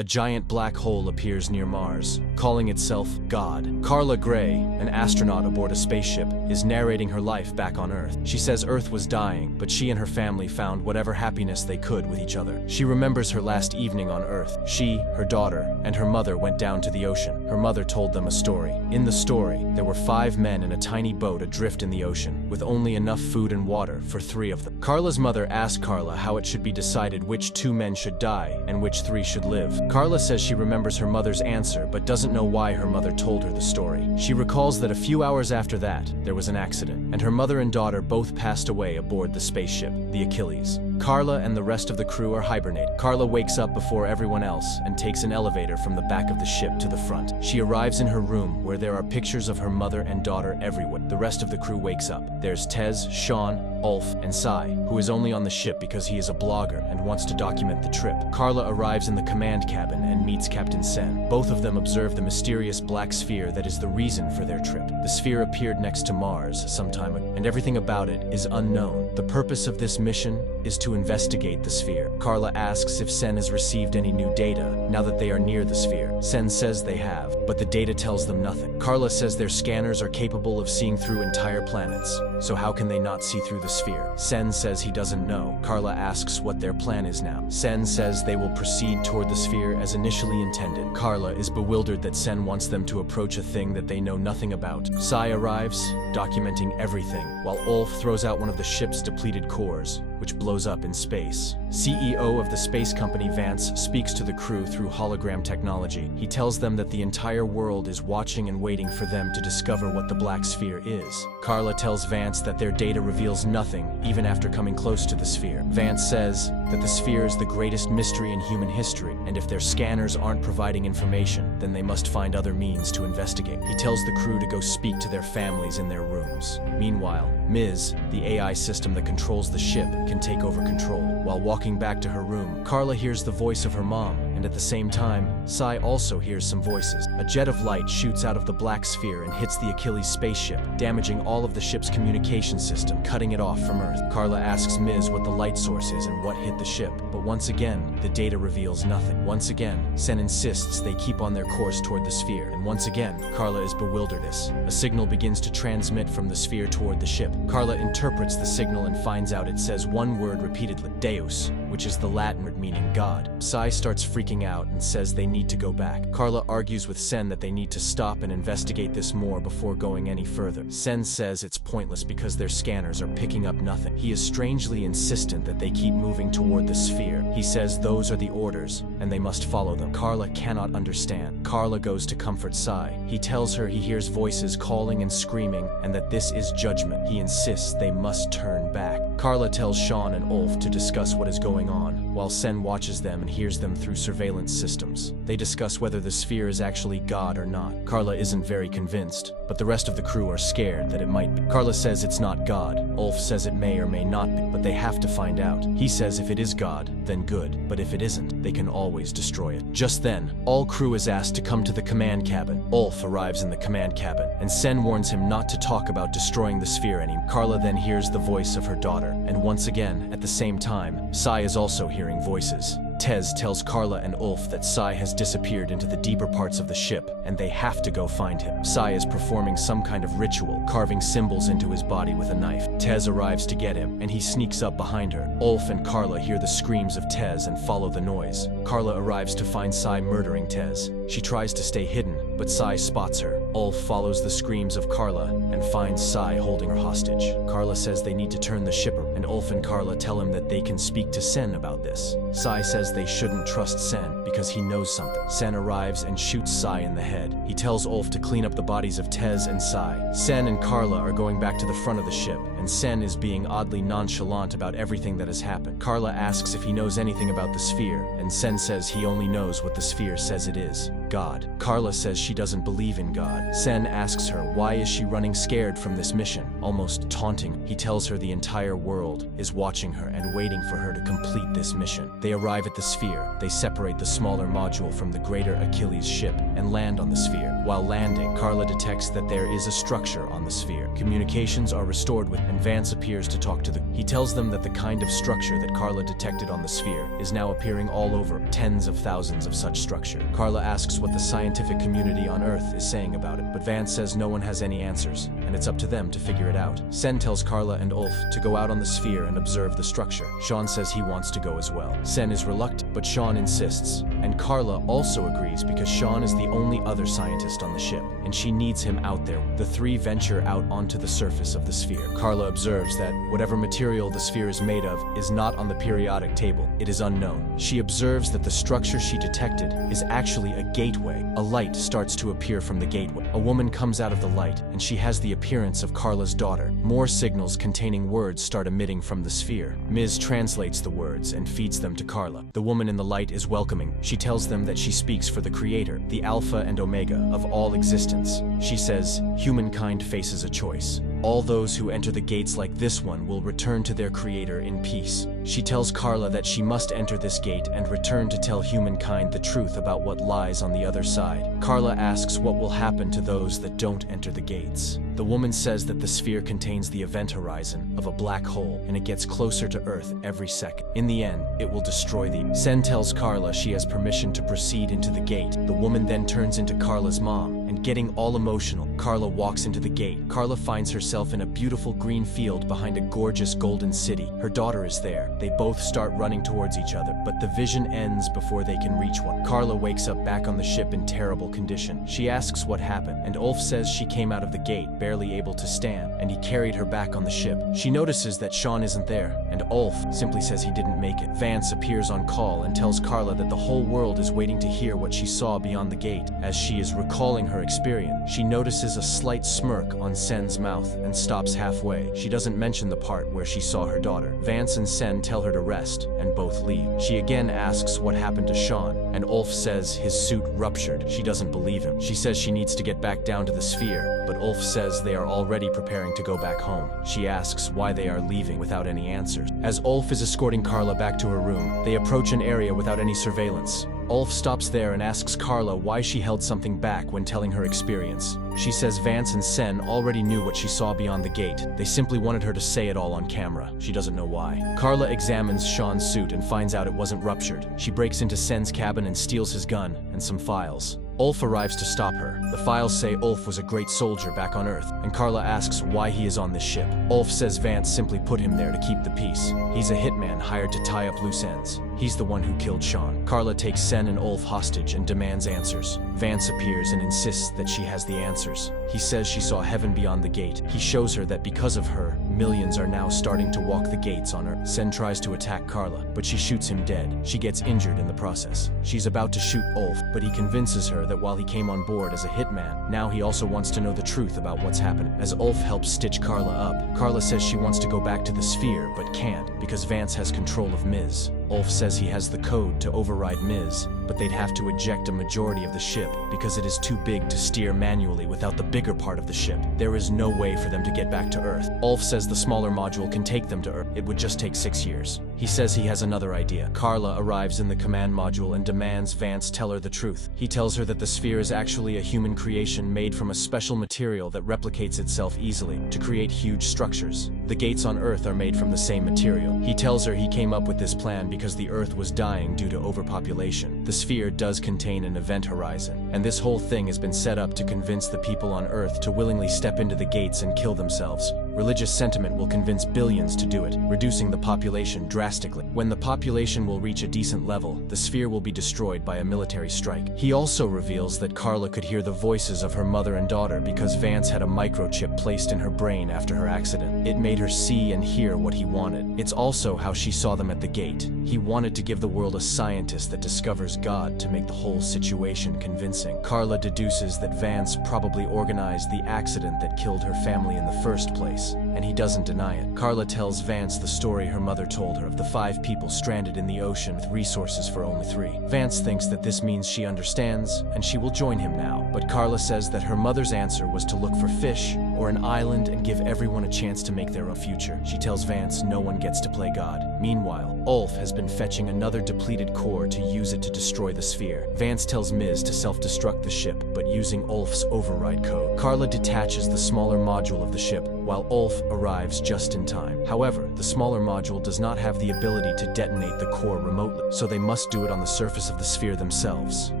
a giant black hole appears near Mars, calling itself God. Carla Gray, an astronaut aboard a spaceship, is narrating her life back on Earth. She says Earth was dying, but she and her family found whatever happiness they could with each other. She remembers her last evening on Earth. She, her daughter, and her mother went down to the ocean. Her mother told them a story. In the story, there were 5 men in a tiny boat adrift in the ocean, with only enough food and water for 3 of them. Carla's mother asked Carla how it should be decided which 2 men should die and which 3 should live. Carla says she remembers her mother's answer but doesn't know why her mother told her the story. She recalls that a few hours after that, there was an accident, and her mother and daughter both passed away aboard the spaceship, the Achilles. Carla and the rest of the crew are hibernating. Carla wakes up before everyone else and takes an elevator from the back of the ship to the front. She arrives in her room where there are pictures of her mother and daughter everywhere. The rest of the crew wakes up. There's Tez, Sean, Ulf, and Sai, who is only on the ship because he is a blogger and wants to document the trip. Carla arrives in the command cabin and meets Captain Sen. Both of them observe the mysterious black sphere that is the reason for their trip. The sphere appeared next to Mars some time ago, and everything about it is unknown. The purpose of this mission is to investigate the sphere. Carla asks if Sen has received any new data now that they are near the sphere. Sen says they have, but the data tells them nothing. Carla says their scanners are capable of seeing through entire planets, so how can they not see through the sphere? Sen says he doesn't know. Carla asks what their plan is now. Sen says they will proceed toward the sphere as initially intended. Carla is bewildered that Sen wants them to approach a thing that they know nothing about. Sai arrives, documenting everything, while Ulf throws out one of the ship's depleted cores, which blows up in space. CEO of the space company Vance speaks to the crew through hologram technology. He tells them that the entire world is watching and waiting for them to discover what the black sphere is. Carla tells Vance that their data reveals nothing, even after coming close to the sphere. Vance says that the sphere is the greatest mystery in human history, and if their scanners aren't providing information, then they must find other means to investigate. He tells the crew to go speak to their families in their rooms. Meanwhile, Ms., the AI system that controls the ship, can take over control. While walking back to her room, Carla hears the voice of her mom, and at the same time, Sai also hears some voices. A jet of light shoots out of the black sphere and hits the Achilles spaceship, damaging all of the ship's communication system, cutting it off from Earth. Carla asks Ms. what the light source is and what hit the ship, but once again, the data reveals nothing. Once again, Sen insists they keep on their course toward the sphere, and once again, Carla is bewildered. A signal begins to transmit from the sphere toward the ship. Carla interprets the signal and finds out it says one word repeatedly, Deus, which is the Latin word meaning God. Sai starts freaking out and says they need to go back. Carla argues with Sen that they need to stop and investigate this more before going any further. Sen says it's pointless because their scanners are picking up nothing. He is strangely insistent that they keep moving toward the sphere. He says those are the orders, and they must follow them. Carla cannot understand. Carla goes to comfort Sai. He tells her he hears voices calling and screaming, and that this is judgment. He insists they must turn back. Carla tells Sean and Ulf to discuss what is going on, while Sen watches them and hears them through surveillance systems. They discuss whether the sphere is actually God or not. Carla isn't very convinced, but the rest of the crew are scared that it might be. Carla says it's not God. Ulf says it may or may not be, but they have to find out. He says if it is God, then good, but if it isn't, they can always destroy it. Just then, all crew is asked to come to the command cabin. Ulf arrives in the command cabin, and Sen warns him not to talk about destroying the sphere anymore. Carla then hears the voice of her daughter, and once again, at the same time, Sai is also hearing voices. Tez tells Carla and Ulf that Sai has disappeared into the deeper parts of the ship, and they have to go find him. Sai is performing some kind of ritual, carving symbols into his body with a knife. Tez arrives to get him, and he sneaks up behind her. Ulf and Carla hear the screams of Tez and follow the noise. Carla arrives to find Sai murdering Tez. She tries to stay hidden, but Sai spots her. Ulf follows the screams of Carla and finds Sai holding her hostage. Carla says they need to turn the ship around, and Ulf and Carla tell him that they can speak to Sen about this. Sai says they shouldn't trust Sen because he knows something. Sen arrives and shoots Sai in the head. He tells Ulf to clean up the bodies of Tez and Sai. Sen and Carla are going back to the front of the ship, and Sen is being oddly nonchalant about everything that has happened. Carla asks if he knows anything about the sphere, and Sen says he only knows what the sphere says it is, God. Carla says she doesn't believe in God. Sen asks her why is she running scared from this mission, almost taunting. He tells her the entire world is watching her and waiting for her to complete this mission. They arrive at the sphere. They separate the smaller module from the greater Achilles ship and land on the sphere. While landing, Carla detects that there is a structure on the sphere. Communications are restored with and Vance appears to talk to He tells them that the kind of structure that Carla detected on the sphere is now appearing all over, tens of thousands of such structure. Carla asks what the scientific community on Earth is saying about it, but Vance says no one has any answers, and it's up to them to figure it out. Sen tells Carla and Ulf to go out on the sphere and observe the structure. Sean says he wants to go as well. Sen is reluctant, but Sean insists, and Carla also agrees because Sean is the only other scientist on the ship, and she needs him out there. The three venture out onto the surface of the sphere. Carla observes that whatever material the sphere is made of is not on the periodic table. It is unknown. She observes that the structure she detected is actually a gateway. A light starts to appear from the gateway. A woman comes out of the light, and she has the appearance of Carla's daughter. More signals containing words start emitting from the sphere. Ms. translates the words and feeds them to Carla. The woman in the light is welcoming. She tells them that she speaks for the Creator, the Alpha and Omega of all existence. She says, humankind faces a choice. All those who enter the gates like this one will return to their Creator in peace. She tells Carla that she must enter this gate and return to tell humankind the truth about what lies on the other side. Carla asks what will happen to those that don't enter the gates. The woman says that the sphere contains the event horizon of a black hole, and it gets closer to Earth every second. In the end, it will destroy the. Sen tells Carla she has permission to proceed into the gate. The woman then turns into Carla's mom, and getting all emotional, Carla walks into the gate. Carla finds herself in a beautiful green field behind a gorgeous golden city. Her daughter is there. They both start running towards each other, but the vision ends before they can reach one. Carla wakes up back on the ship in terrible condition. She asks what happened, and Ulf says she came out of the gate, barely able to stand, and he carried her back on the ship. She notices that Sean isn't there, and Ulf simply says he didn't make it. Vance appears on call and tells Carla that the whole world is waiting to hear what she saw beyond the gate. As she is recalling her experience, she notices a slight smirk on Sen's mouth and stops halfway. She doesn't mention the part where she saw her daughter. Vance and Sen tell her to rest, and both leave. She again asks what happened to Sean, and Ulf says his suit ruptured. She doesn't believe him. She says she needs to get back down to the sphere, but Ulf says they are already preparing to go back home. She asks why they are leaving without any answers. As Ulf is escorting Carla back to her room, they approach an area without any surveillance. Ulf stops there and asks Carla why she held something back when telling her experience. She says Vance and Sen already knew what she saw beyond the gate. They simply wanted her to say it all on camera. She doesn't know why. Carla examines Sean's suit and finds out it wasn't ruptured. She breaks into Sen's cabin and steals his gun and some files. Ulf arrives to stop her. The files say Ulf was a great soldier back on Earth, and Carla asks why he is on this ship. Ulf says Vance simply put him there to keep the peace. He's a hitman hired to tie up loose ends. He's the one who killed Sean. Carla takes Sen and Ulf hostage and demands answers. Vance appears and insists that she has the answers. He says she saw heaven beyond the gate. He shows her that because of her, millions are now starting to walk the gates on Earth. Sen tries to attack Carla, but she shoots him dead. She gets injured in the process. She's about to shoot Ulf, but he convinces her that while he came on board as a hitman, now he also wants to know the truth about what's happening. As Ulf helps stitch Carla up, Carla says she wants to go back to the sphere, but can't because Vance has control of Ms. Ulf says he has the code to override Ms., but they'd have to eject a majority of the ship because it is too big to steer manually without the bigger part of the ship. There is no way for them to get back to Earth. Ulf says the smaller module can take them to Earth. It would just take 6 years. He says he has another idea. Carla arrives in the command module and demands Vance tell her the truth. He tells her that the sphere is actually a human creation made from a special material that replicates itself easily to create huge structures. The gates on Earth are made from the same material. He tells her he came up with this plan because the Earth was dying due to overpopulation. The sphere does contain an event horizon, and this whole thing has been set up to convince the people on Earth to willingly step into the gates and kill themselves. Religious sentiment will convince billions to do it, reducing the population drastically. When the population will reach a decent level, the sphere will be destroyed by a military strike. He also reveals that Carla could hear the voices of her mother and daughter because Vance had a microchip placed in her brain after her accident. It made her see and hear what he wanted. It's also how she saw them at the gate. He wanted to give the world a scientist that discovers God to make the whole situation convincing. Carla deduces that Vance probably organized the accident that killed her family in the first place, and he doesn't deny it. Carla tells Vance the story her mother told her of the 5 people stranded in the ocean with resources for only 3. Vance thinks that this means she understands, and she will join him now. But Carla says that her mother's answer was to look for fish or an island and give everyone a chance to make their own future. She tells Vance no one gets to play God. Meanwhile, Ulf has been fetching another depleted core to use it to destroy the sphere. Vance tells Ms. to self-destruct the ship, but using Ulf's override code. Carla detaches the smaller module of the ship, while Ulf Ulf arrives just in time. However, the smaller module does not have the ability to detonate the core remotely, so they must do it on the surface of the sphere themselves.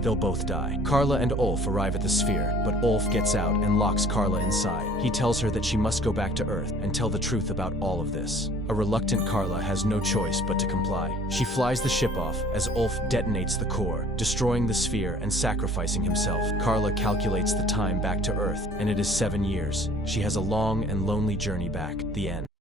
They'll both die. Carla and Ulf arrive at the sphere, but Ulf gets out and locks Carla inside. He tells her that she must go back to Earth and tell the truth about all of this. A reluctant Carla has no choice but to comply. She flies the ship off as Ulf detonates the core, destroying the sphere and sacrificing himself. Carla calculates the time back to Earth, and it is 7 years. She has a long and lonely journey back. The end.